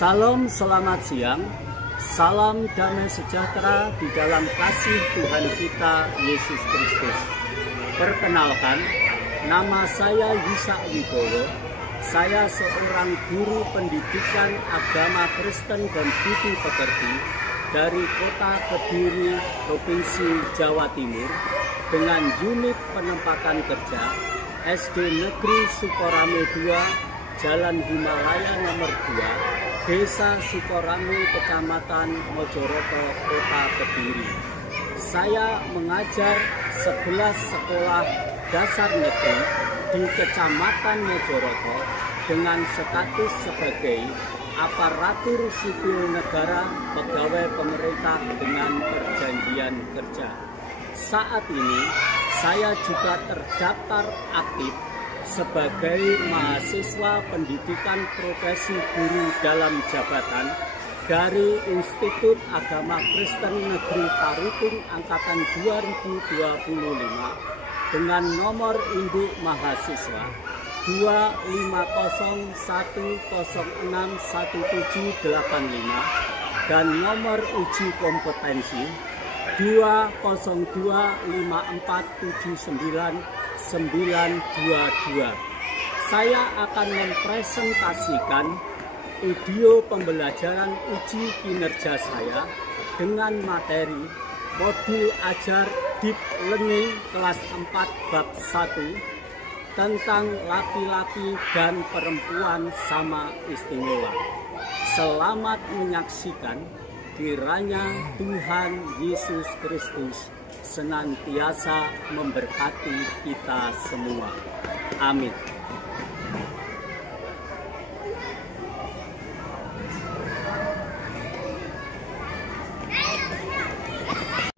Salam, selamat siang. Salam damai sejahtera di dalam kasih Tuhan kita Yesus Kristus. Perkenalkan, nama saya Yusak Wibowo. Saya seorang guru pendidikan agama Kristen dan budi pekerti dari Kota Kediri, Provinsi Jawa Timur, dengan unit penempatan kerja SD Negeri Sukorame 2, Jalan Himalaya nomor 2, Desa Sukorame, Kecamatan Mojoroto, Kota Kediri. Saya mengajar 11 sekolah dasar negeri di Kecamatan Mojoroto dengan status sebagai aparatur sipil negara pegawai pemerintah dengan perjanjian kerja. Saat ini saya juga terdaftar aktif sebagai mahasiswa pendidikan profesi guru dalam jabatan dari Institut Agama Kristen Negeri Paruping Angkatan 2025 dengan nomor induk mahasiswa 25010611785 dan nomor uji kompetensi 202547922. Saya akan mempresentasikan video pembelajaran uji kinerja saya dengan materi modul ajar Deep Learning kelas 4 bab 1 tentang laki-laki dan perempuan sama istimewa. Selamat menyaksikan. Kiranya Tuhan Yesus Kristus senantiasa memberkati kita semua. Amin.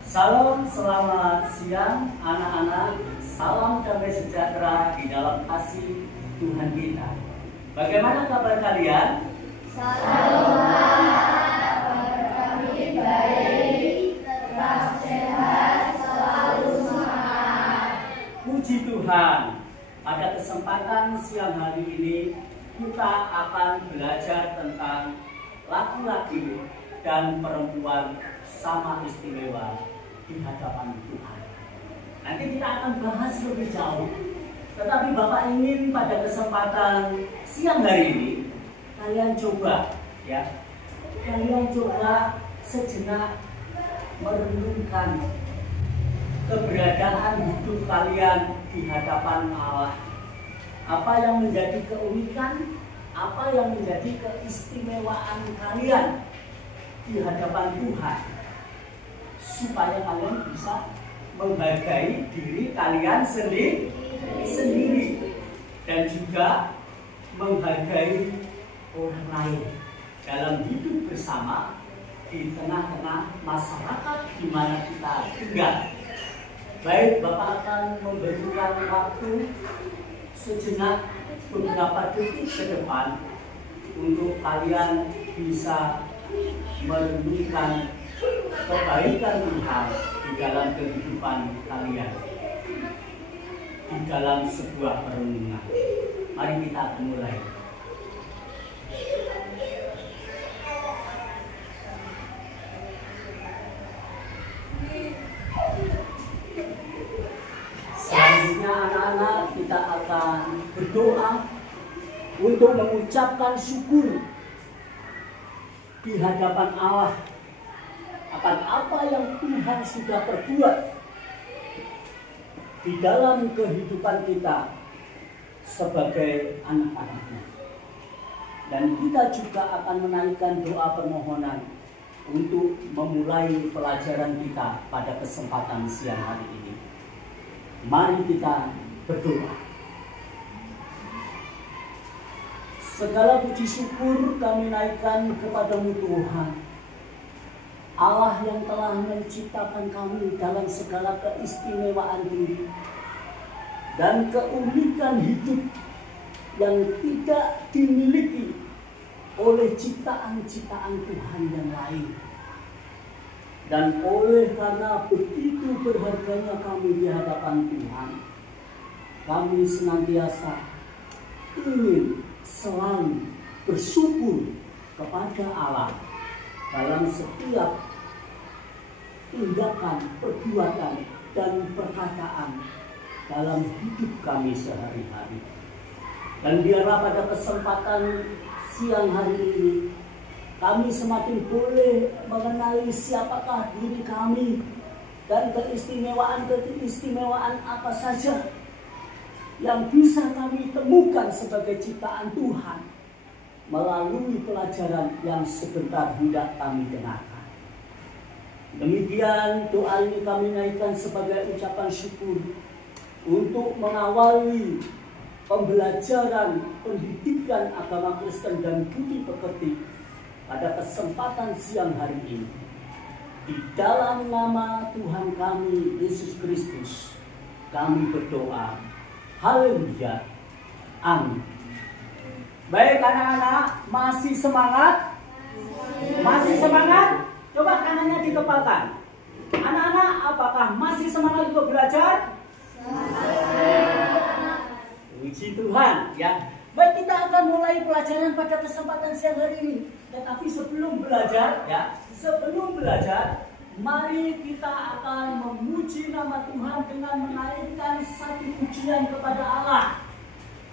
Salam, selamat siang anak-anak. Salam damai sejahtera di dalam kasih Tuhan kita. Bagaimana kabar kalian? Salam. Baik, tetap sehat, selalu semangat. Puji Tuhan, pada kesempatan siang hari ini kita akan belajar tentang laki-laki dan perempuan sama istimewa di hadapan Tuhan. Nanti kita akan bahas lebih jauh, tetapi Bapak ingin pada kesempatan siang hari ini kalian coba sejenak merenungkan keberadaan hidup kalian di hadapan Allah. Apa yang menjadi keunikan, apa yang menjadi keistimewaan kalian di hadapan Tuhan, supaya kalian bisa menghargai diri kalian sendiri dan juga menghargai orang lain dalam hidup bersama di tengah-tengah masyarakat di mana kita tinggal. Baik, Bapak akan memberikan waktu sejenak beberapa detik ke depan untuk kalian bisa merenungkan kebaikan Tuhan di dalam kehidupan kalian, di dalam sebuah perenungan. Mari kita akan mulai. Selanjutnya anak-anak, kita akan berdoa untuk mengucapkan syukur di hadapan Allah akan apa yang Tuhan sudah perbuat di dalam kehidupan kita sebagai anak-anaknya. Dan kita juga akan menaikkan doa permohonan untuk memulai pelajaran kita pada kesempatan siang hari ini. Mari kita berdoa. Segala puji syukur kami naikkan kepadamu Tuhan, Allah yang telah menciptakan kami dalam segala keistimewaan diri dan keunikan hidup yang tidak dimiliki oleh ciptaan-ciptaan Tuhan yang lain. Dan oleh karena begitu berharganya kami di hadapan Tuhan, kami senantiasa ingin selalu bersyukur kepada Allah dalam setiap tindakan, perbuatan, dan perkataan dalam hidup kami sehari-hari. Dan biarlah pada kesempatan siang hari ini kami semakin boleh mengenali siapakah diri kami dan keistimewaan apa saja yang bisa kami temukan sebagai ciptaan Tuhan melalui pelajaran yang sebentar hendak kami dengarkan. Demikian doa ini kami naikkan sebagai ucapan syukur untuk mengawali pembelajaran pendidikan agama Kristen dan budi pekerti pada kesempatan siang hari ini. Di dalam nama Tuhan kami Yesus Kristus kami berdoa. Haleluya. Amin. Baik anak-anak, masih semangat? Masih semangat? Coba kanannya dikepalkan. Anak-anak, apakah masih semangat untuk belajar? Puji Tuhan, ya. Baik, kita akan mulai pelajaran pada kesempatan siang hari ini. Tetapi sebelum belajar, mari kita akan memuji nama Tuhan dengan menaikkan satu pujian kepada Allah.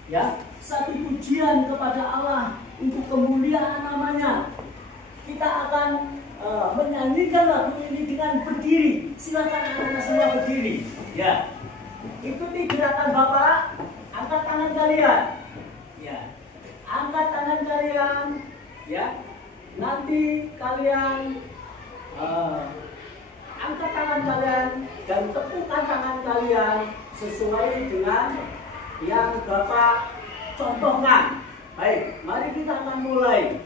Ya, satu pujian kepada Allah untuk kemuliaan namanya. Kita akan menyanyikan lagu ini dengan berdiri. Silakan anak-anak semua berdiri. Ya, ikuti gerakan Bapak. Angkat tangan kalian. Ya, angkat tangan kalian. Ya, nanti kalian angkat tangan kalian dan tepukkan tangan kalian sesuai dengan yang Bapak contohkan. Baik, mari kita akan mulai.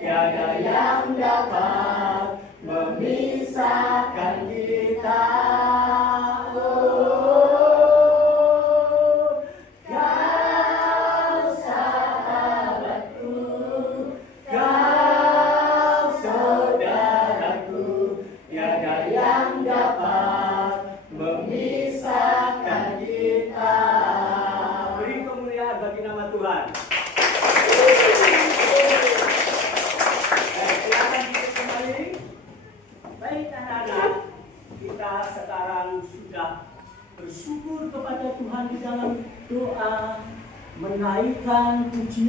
Tiada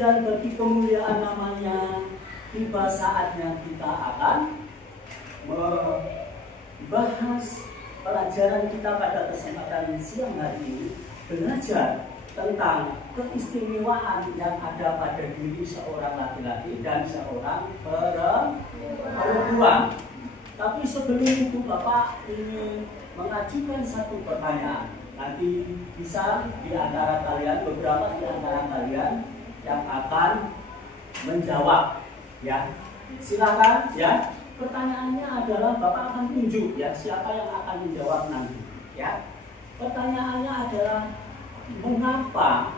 pujian bagi kemuliaan namanya, tiba saatnya kita akan membahas pelajaran kita pada kesempatan siang hari ini, belajar tentang keistimewaan yang ada pada diri seorang laki-laki dan seorang perempuan. Tapi sebelum itu Bapak ingin mengajukan satu pertanyaan. Nanti bisa di antara kalian, beberapa di antara kalian yang akan menjawab, ya. Silakan, ya. Pertanyaannya adalah Bapak akan tunjuk, ya, siapa yang akan menjawab nanti, ya. Pertanyaannya adalah mengapa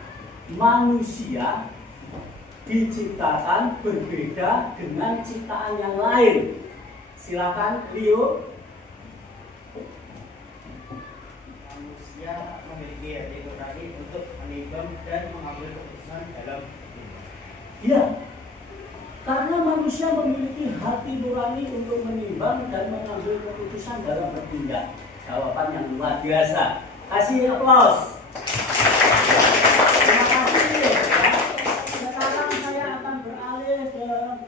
manusia diciptakan berbeda dengan ciptaan yang lain? Silakan, Leo. Manusia memiliki hati nurani untuk menimbang dan mengambil keputusan dalam hidupnya. Iya, karena manusia memiliki hati nurani untuk menimbang dan mengambil keputusan dalam bertindak. Jawaban yang luar biasa. Kasih aplaus. Terima kasih. Ya. Sekarang saya akan beralih ke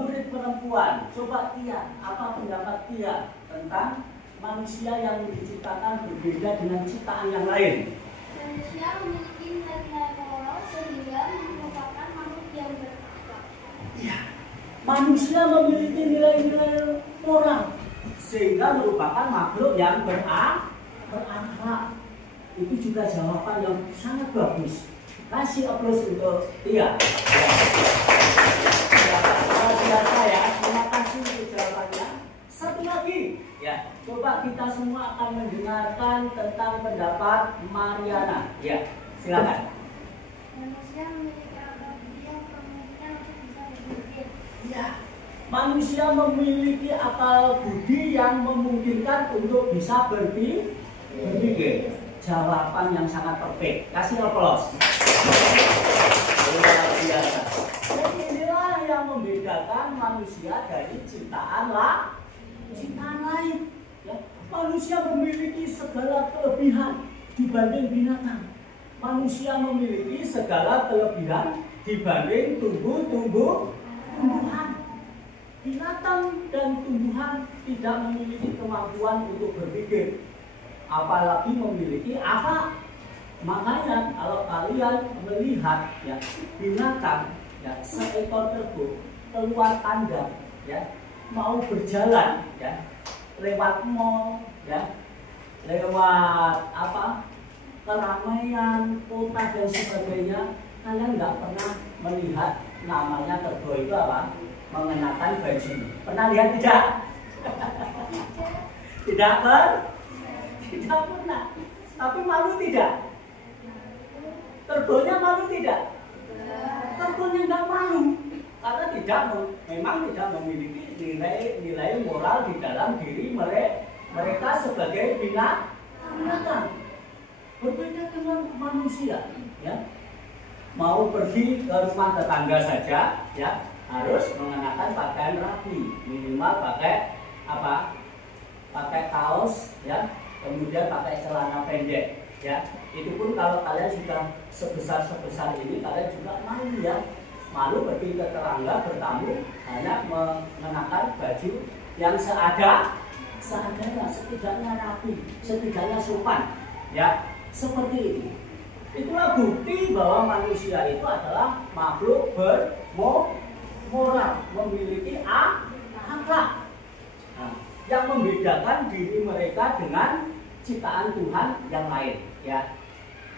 murid perempuan. Coba Tia, apa pendapat Tia tentang manusia yang diciptakan berbeda dengan ciptaan yang lain? Manusia memiliki nilai-nilai moral sehingga merupakan makhluk yang berakhlak. Ya, manusia memiliki nilai-nilai moral sehingga merupakan makhluk yang berakhlak. Itu juga jawaban yang sangat bagus. Kasih aplaus untuk Tia. Biasa ya, terima kasih untuk jawabannya. Satu lagi, ya, coba kita semua akan mendengarkan tentang pendapat Mariana. Ya, silakan. Manusia memiliki akal budi yang kemungkinan untuk bisa berpikir. Ya, manusia memiliki akal budi yang memungkinkan untuk bisa berpikir. Jawaban yang sangat perfect. Kasih aplaus. Luar biasa. Jadi inilah yang membedakan manusia dari ciptaan lain. Ya. Manusia memiliki segala kelebihan dibanding binatang. Manusia memiliki segala kelebihan dibanding tumbuhan. Binatang dan tumbuhan tidak memiliki kemampuan untuk berpikir, apalagi memiliki akal. Makanya kalau kalian melihat, ya, binatang, ya, seekor kerbau keluar kandang, ya, mau berjalan, ya, lewat mall, ya, lewat keramaian kota dan sebagainya, kalian nggak pernah melihat namanya kerbau itu mengenakan baju. Pernah lihat tidak? Tidak pernah. Tapi malu tidak? Kerbaunya malu tidak? Kerbaunya nggak malu, karena memang tidak memiliki nilai moral di dalam diri mereka sebagai binatang. Berbeda dengan manusia, ya. Mau pergi ke rumah tetangga saja, ya, harus mengenakan pakaian rapi, minimal pakai pakai kaos, ya, kemudian pakai celana pendek, ya. Itu pun kalau kalian sudah sebesar ini, kalian juga malu, ya, malu pergi ke tetangga bertamu hanya mengenakan baju yang seadanya, setidaknya rapi, setidaknya sopan, ya, seperti itu. Itulah bukti bahwa manusia itu adalah makhluk bermoral, memiliki akhlak. Nah, yang membedakan diri mereka dengan ciptaan Tuhan yang lain, ya.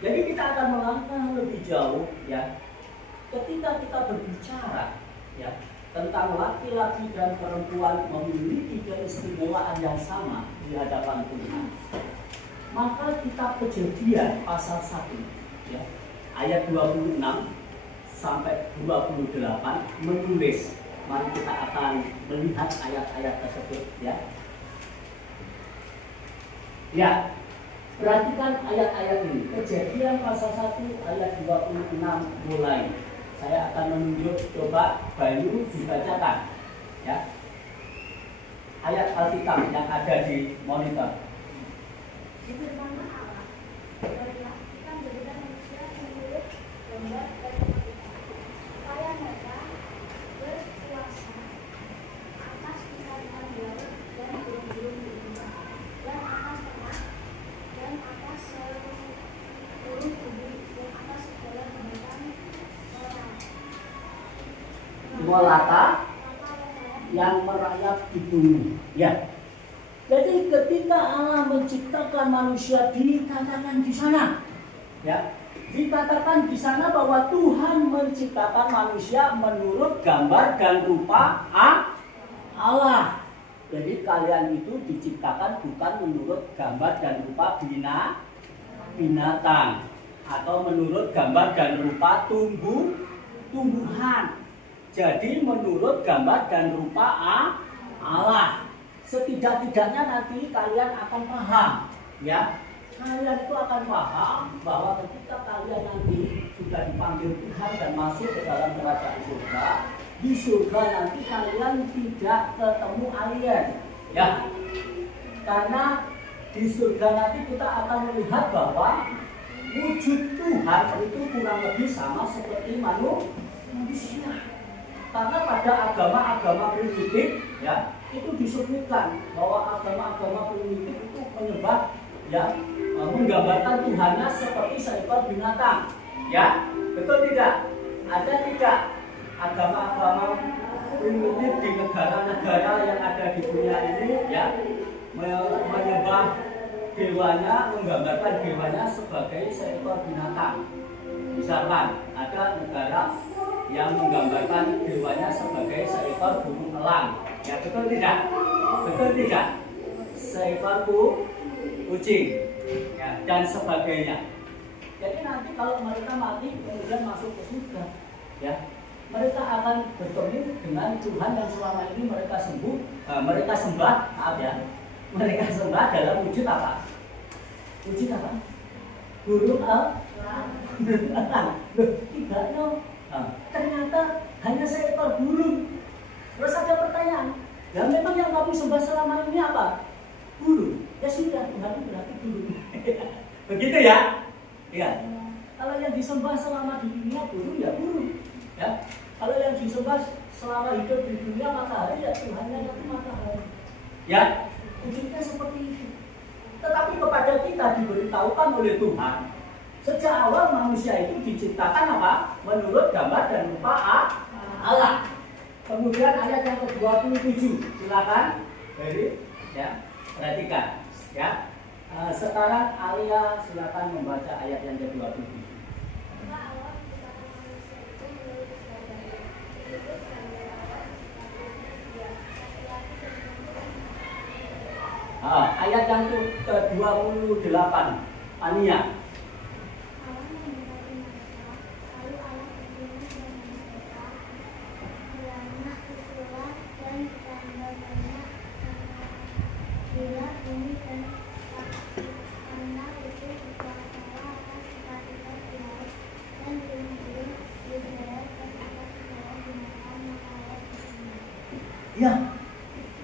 Jadi kita akan melangkah lebih jauh, ya. Ketika kita berbicara, ya, tentang laki-laki dan perempuan memiliki keistimewaan yang sama di hadapan Tuhan, maka kitab Kejadian pasal 1, ya, ayat 26 sampai 28 menulis. Mari kita akan melihat ayat-ayat tersebut, ya. Ya, perhatikan ayat-ayat ini. Kejadian pasal 1 ayat 26 mulai. Saya akan menunjuk, coba Bayu dibacakan, ya, ayat Alkitab yang ada di monitor. Firman Allah, laki-laki kan berbeda manusia yang buruk gambar dari kita. melata yang merayap di bumi. Ya. Jadi ketika Allah menciptakan manusia dikatakan di sana, ya, dikatakan di sana bahwa Tuhan menciptakan manusia menurut gambar dan rupa Allah. Jadi kalian itu diciptakan bukan menurut gambar dan rupa binatang atau menurut gambar dan rupa tumbuhan. Jadi menurut gambar dan rupa Allah. Setidak-tidaknya nanti kalian akan paham, ya. Kalian itu akan paham bahwa ketika kalian nanti sudah dipanggil Tuhan dan masuk ke dalam kerajaan surga, di surga nanti kalian tidak ketemu alien, ya. Karena di surga nanti kita akan melihat bahwa wujud Tuhan itu kurang lebih sama seperti manusia. Karena pada agama-agama primitif, ya, itu disebutkan bahwa agama-agama primitif itu menyembah, ya, menggambarkan Tuhannya seperti seekor binatang, ya, betul tidak? Ada tidak agama-agama primitif di negara-negara yang ada di dunia ini, ya, menyembah dewanya, menggambarkan dewanya sebagai seekor binatang? Misalkan ada negara yang menggambarkan dewanya sebagai seekor burung elang, ya, betul tidak? Betul tidak? Seekor kucing, ya, dan sebagainya. Jadi nanti kalau mereka mati kemudian masuk ke surga, ya, mereka akan bertemu dengan Tuhan yang selama ini mereka sembah, maaf ya, mereka sembah dalam wujud apa? Wujud apa? Burung elang. Tidak dong. Ternyata hanya seekor burung. Terus ada pertanyaan, ya memang yang kamu sembah selama ini apa? Burung. Ya sudah, Tuhan itu berarti burung. Begitu ya? Ya. Kalau yang disembah selama di dunia burung, ya burung. Ya. Kalau yang disembah selama hidup di dunia matahari, ya Tuhannya itu matahari. Ya. Wujudnya seperti itu. Tetapi kepada kita diberitahukan oleh Tuhan, sejak awal manusia itu diciptakan apa? Menurut gambar dan rupa Allah. Kemudian ayat yang ke-27, silakan. Jadi, ya, perhatikan, ya. Sekarang Alia silakan membaca ayat yang ke-27. Ayat yang ke-28, Ania. Ya,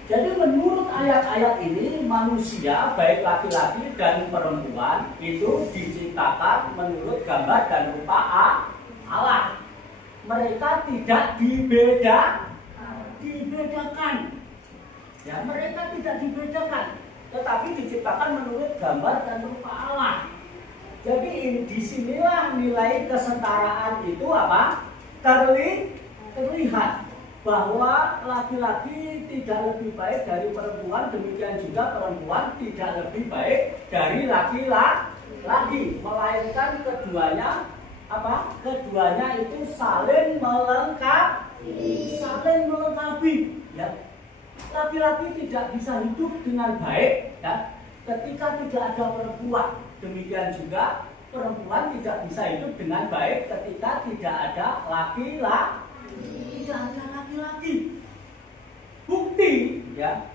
jadi menurut ayat-ayat ini manusia baik laki-laki dan perempuan itu diciptakan menurut gambar dan rupa Allah. Mereka tidak dibedakan. Ya, mereka tidak dibedakan, tetapi diciptakan menurut gambar dan rupa Allah. Jadi disinilah nilai kesetaraan itu apa? Terlihat. Bahwa laki-laki tidak lebih baik dari perempuan, demikian juga perempuan tidak lebih baik dari laki-laki, melainkan keduanya apa? Keduanya itu saling melengkapi, ya. Laki-laki tidak bisa hidup dengan baik, ya, ketika tidak ada perempuan. Demikian juga perempuan tidak bisa hidup dengan baik ketika tidak ada laki-laki. Tidak ada laki-laki. Bukti, ya,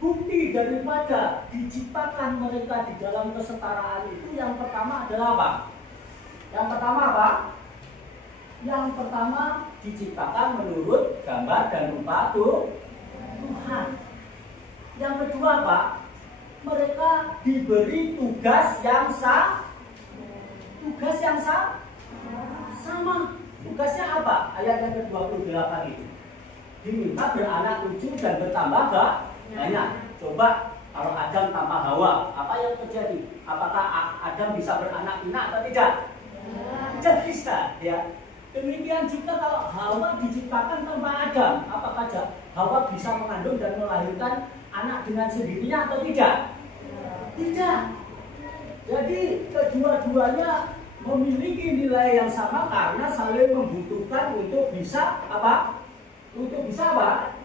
bukti daripada diciptakan mereka di dalam kesetaraan itu yang pertama adalah apa? Yang pertama apa? Yang pertama diciptakan menurut gambar dan rupa Tuhan. Yang kedua apa? Mereka diberi tugas yang sama. Tugasnya apa? Ayat yang ke-28 itu. Diminta beranak cucu dan bertambah banyak. Coba kalau Adam tanpa Hawa, apa yang terjadi? Apakah Adam bisa beranak pinak atau tidak? Tidak bisa, ya. Demikian juga kalau Hawa diciptakan tanpa Adam, apakah Hawa bisa mengandung dan melahirkan anak dengan sendirinya atau tidak? Tidak. Jadi kedua-duanya memiliki nilai yang sama karena saling membutuhkan untuk bisa apa? Untuk bisa apa?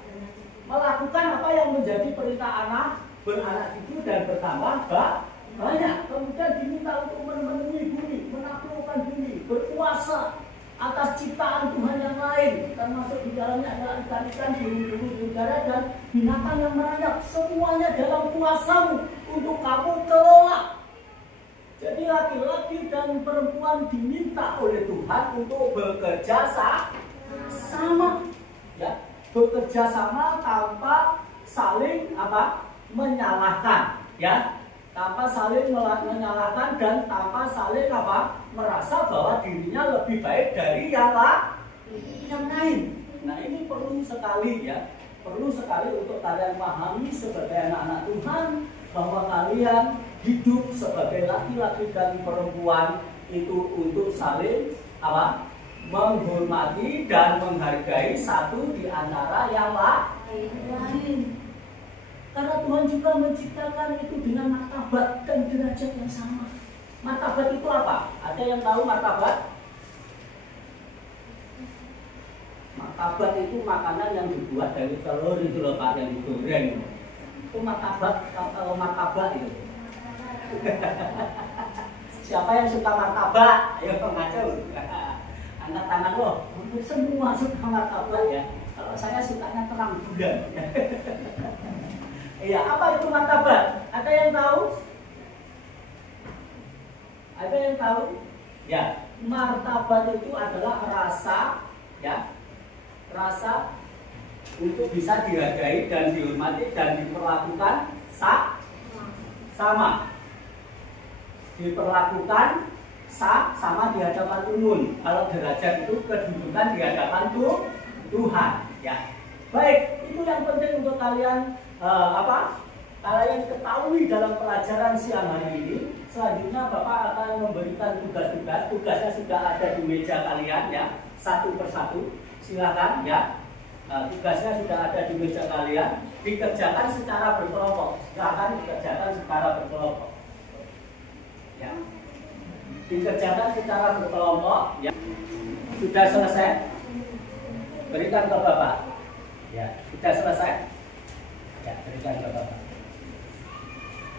Melakukan apa yang menjadi perintah Allah, beranak cucu dan bertambah banyak. Kemudian diminta untuk memenuhi bumi, menaklukkan bumi, berkuasa atas ciptaan Tuhan yang lain, termasuk di dalamnya adalah ikan-ikan, burung-burung di udara dan binatang yang merayap, semuanya dalam kuasamu untuk kamu kelola. Jadi laki-laki dan perempuan diminta oleh Tuhan untuk bekerja sama, ya, bekerja sama tanpa saling apa? Menyalahkan, ya. Tanpa saling menyalahkan dan tanpa saling apa? Merasa bahwa dirinya lebih baik dari yang lain. Nah, ini perlu sekali, ya. Perlu sekali untuk kalian pahami sebagai anak-anak Tuhan bahwa kalian hidup sebagai laki-laki dan perempuan itu untuk saling apa? Menghormati dan menghargai satu di antara yang lain. Karena Tuhan juga menciptakan itu dengan martabat dan derajat yang sama. Martabat itu apa? Ada yang tahu martabat? Martabat itu makanan yang dibuat dari telur itu loh Pak, yang digoreng. Itu martabat, kalau martabak itu. Siapa yang suka martabak? Ayo ngaco. Angkat tangan loh. Semua suka martabak ya. Kalau saya sukanya terang bulan. Iya, apa itu martabat? Ada yang tahu? Ada yang tahu? Ya, martabat itu adalah rasa, ya, rasa untuk bisa dihargai dan dihormati dan diperlakukan sama. Diperlakukan sama di hadapan umum. Kalau derajat itu kedudukan di hadapan Tuhan, ya. Baik, itu yang penting untuk kalian kalian ketahui dalam pelajaran siang hari ini. Selanjutnya Bapak akan memberikan tugas-tugas. Tugasnya sudah ada di meja kalian ya, satu persatu. Silakan ya. Tugasnya sudah ada di meja kalian. Dikerjakan secara berkelompok. Silakan dikerjakan secara berkelompok. Ya. Dikerjakan secara berkelompok. Ya. Sudah selesai? Berikan ke Bapak. Ya, sudah selesai? Ya, berikan ke Bapak.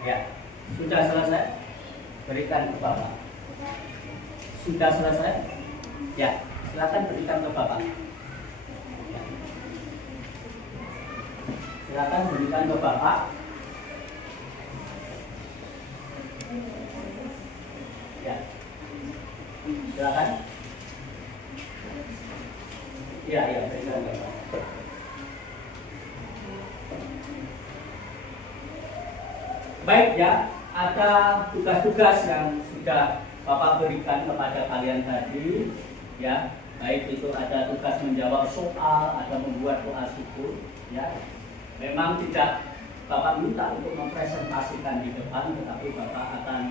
Ya, sudah selesai? Berikan ke Bapak. Sudah selesai? Ya, silakan berikan ke Bapak. Ya. Silakan berikan ke Bapak. Ya, silakan. Ya, berikan ke Bapak. Baik ya, ada tugas-tugas yang sudah Bapak berikan kepada kalian tadi ya. Baik itu ada tugas menjawab soal, ada membuat doa syukur ya. Memang tidak Bapak minta untuk mempresentasikan di depan, tetapi Bapak akan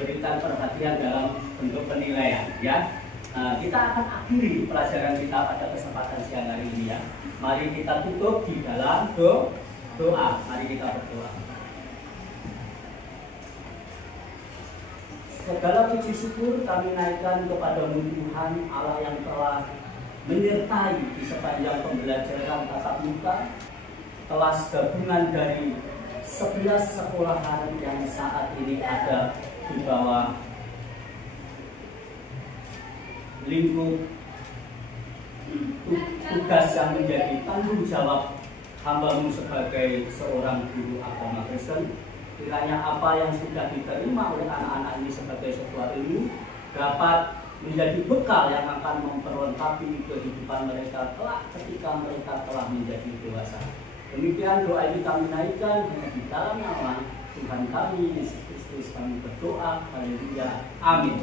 berikan perhatian dalam bentuk penilaian ya. Kita akan akhiri pelajaran kita pada kesempatan siang hari ini ya. Mari kita tutup di dalam doa. Mari kita berdoa. Segala puji syukur kami naikkan kepada-Mu Tuhan Allah yang telah menyertai di sepanjang pembelajaran tatap muka kelas gabungan dari 11 sekolahan yang saat ini ada di bawah lingkup tugas yang menjadi tanggung jawab hamba-Mu sebagai seorang guru agama Kristen. Kiranya apa yang sudah diterima oleh anak-anak ini sebagai sebuah ilmu dapat menjadi bekal yang akan memperlengkapi kehidupan mereka kelak ketika mereka telah menjadi dewasa. Demikian doa ini kami naikkan hanya di dalam nama Tuhan kami Yesus Kristus kami berdoa. Haleluya. Amin.